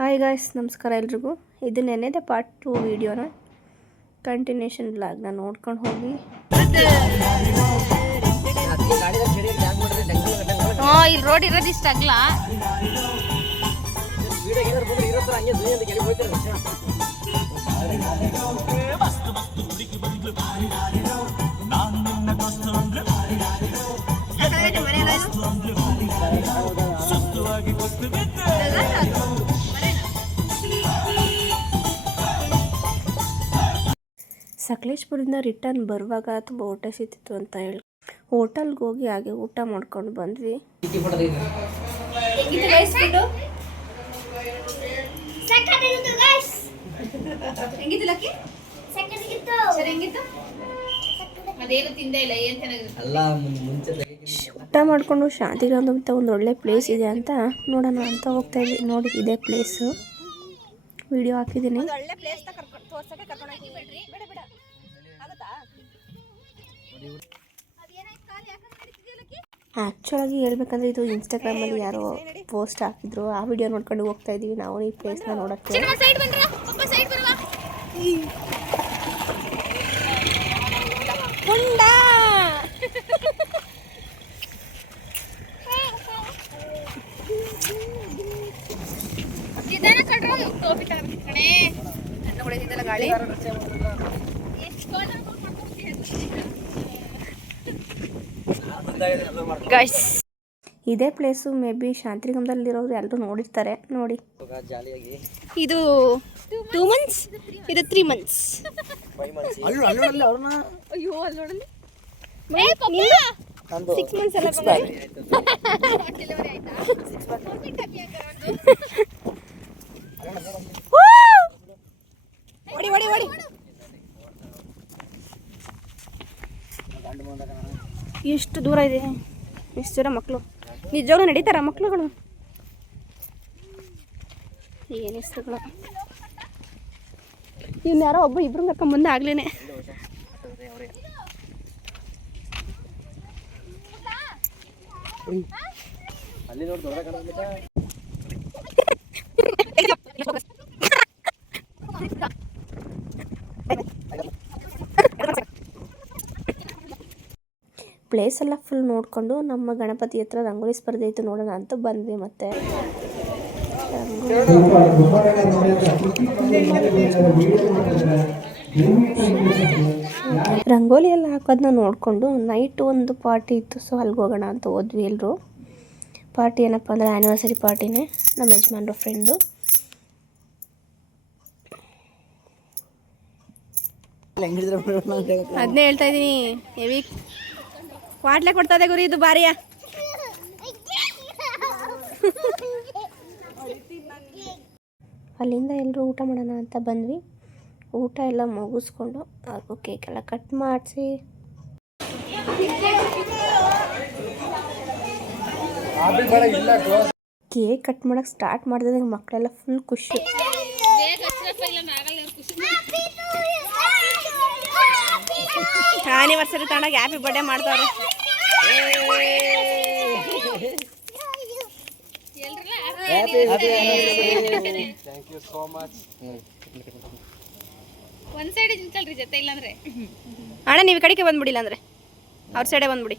Hi guys, ನಮಸ್ಕಾರ ಎಲ್ರಿಗೂ. ಇದು ನೆನ್ನೆದೇ ಪಾರ್ಟ್ 2 ವಿಡಿಯೋನ ಕಂಟಿನ್ಯೂಷನ್ ಬ್ಲಾಗ್ನ ನೋಡ್ಕೊಂಡು ಹೋಗಿ. ಇಲ್ಲಿ ರೋಡ್ ಇರೋದು ಇಷ್ಟ ಆಗಲ್ಲ. ಸಕಲೇಶ್ಪುರದಿಂದ ರಿಟರ್ನ್ ಬರುವಾಗ ತುಂಬ ಊಟ ಸಿಗ್ತಿತ್ತು ಅಂತ ಹೇಳಿ ಹೋಟೆಲ್ಗೆ ಹೋಗಿ ಹಾಗೆ ಊಟ ಮಾಡ್ಕೊಂಡು ಬಂದ್ವಿ. ಊಟ ಮಾಡಿಕೊಂಡು ಶಾಂತಿಗ್ರಾಮ ಅಂತ ಒಂದು ಒಳ್ಳೆ ಪ್ಲೇಸ್ ಇದೆ ಅಂತ ನೋಡೋಣ ಅಂತ ಹೋಗ್ತಾ ಇದ್ವಿ. ನೋಡಿ, ಇದೇ ಪ್ಲೇಸು, ವಿಡಿಯೋ ಹಾಕಿದ್ದೀನಿ. ಆ್ಯಕ್ಚುಲಾಗಿ ಹೇಳ್ಬೇಕಂದ್ರೆ ಇದು ಇನ್ಸ್ಟಾಗ್ರಾಮಲ್ಲಿ ಯಾರೋ ಪೋಸ್ಟ್ ಹಾಕಿದ್ರು, ಆ ವಿಡಿಯೋ ನೋಡ್ಕೊಂಡು ಹೋಗ್ತಾ ಇದ್ದೀವಿ ನಾವು ಈ ಪ್ಲೇಸ್ನ ನೋಡೋಕ್ಕೆ. ಇದೇ ಪ್ಲೇಸು ಮೇ ಬಿ ಶಾಂತಿಗ್ರಾಮದಲ್ಲಿರೋರು ಎಲ್ಲರೂ ನೋಡಿರ್ತಾರೆ. ನೋಡಿ, ಇದು 2 months, ಇದು 3 months. ಅಯ್ಯೋ ಅಲ್ಲಿ 6 months ಎಲ್ಲ ಓಡಿ ಎಷ್ಟು ದೂರ ಇದೆ, ಎಷ್ಟು ಜನ ಮಕ್ಕಳು ನಿಜವಾಗ್ಲೂ ನಡೀತಾರ ಮಕ್ಕಳುಗಳು? ಏನು ಹೆಸರುಗಳು? ಇವ್ನು ಯಾರೋ ಒಬ್ಬ ಇಬ್ರು ಕರ್ಕೊಂಬಂದೆ ಆಗ್ಲೇನೆ. ಪ್ಲೇಸ್ ಎಲ್ಲ ಫುಲ್ ನೋಡಿಕೊಂಡು ನಮ್ಮ ಗಣಪತಿ ಹತ್ರ ರಂಗೋಲಿ ಸ್ಪರ್ಧೆ ಇತ್ತು, ನೋಡೋಣ ಅಂತ ಬಂದ್ವಿ. ಮತ್ತೆ ರಂಗೋಲಿ ಎಲ್ಲ ಹಾಕೋದನ್ನ ನೋಡಿಕೊಂಡು ನೈಟ್ ಒಂದು ಪಾರ್ಟಿ ಇತ್ತು, ಸೊ ಅಲ್ಲಿಗೆ ಹೋಗೋಣ ಅಂತ ಹೋದ್ವಿ ಎಲ್ಲರೂ. ಪಾರ್ಟಿ ಏನಪ್ಪ ಅಂದರೆ ಆ್ಯನಿವರ್ಸರಿ ಪಾರ್ಟಿನೇ, ನಮ್ಮ ಯಜಮಾನ್ರ ಫ್ರೆಂಡು. ಅದನ್ನೇ ಹೇಳ್ತಾ ಇದ್ದೀನಿ, ಹೆವಿ ವಾಟ್ಲೆ ಕೊಡ್ತಾ ಇದೆ ಗುರಿ, ಇದು ಬಾರಿಯ. ಅಲ್ಲಿಂದ ಎಲ್ಲರೂ ಊಟ ಮಾಡೋಣ ಅಂತ ಬಂದ್ವಿ. ಊಟ ಎಲ್ಲ ಮುಗಿಸ್ಕೊಂಡು ಹಾಗೂ ಕೇಕ್ ಎಲ್ಲ ಕಟ್ ಮಾಡಿಸಿ ಕೇಕ್ ಕಟ್ ಮಾಡೋಕ್ಕೆ ಸ್ಟಾರ್ಟ್ ಮಾಡಿದಾಗ ಮಕ್ಕಳೆಲ್ಲ ಫುಲ್ ಖುಷಿ. ಆನಿವರ್ಸರಿ ತಗೊಂಡಾಗ ಹ್ಯಾಪಿ ಬರ್ಡೇ ಮಾಡ್ತಾರೆ. ಅಣ್ಣ ನೀವು ಕಡೆಗೆ ಬಂದ್ಬಿಡಿಲ್ಲ ಅಂದ್ರೆ ಅವ್ರ ಸೈಡೇ ಬಂದ್ಬಿಡಿ.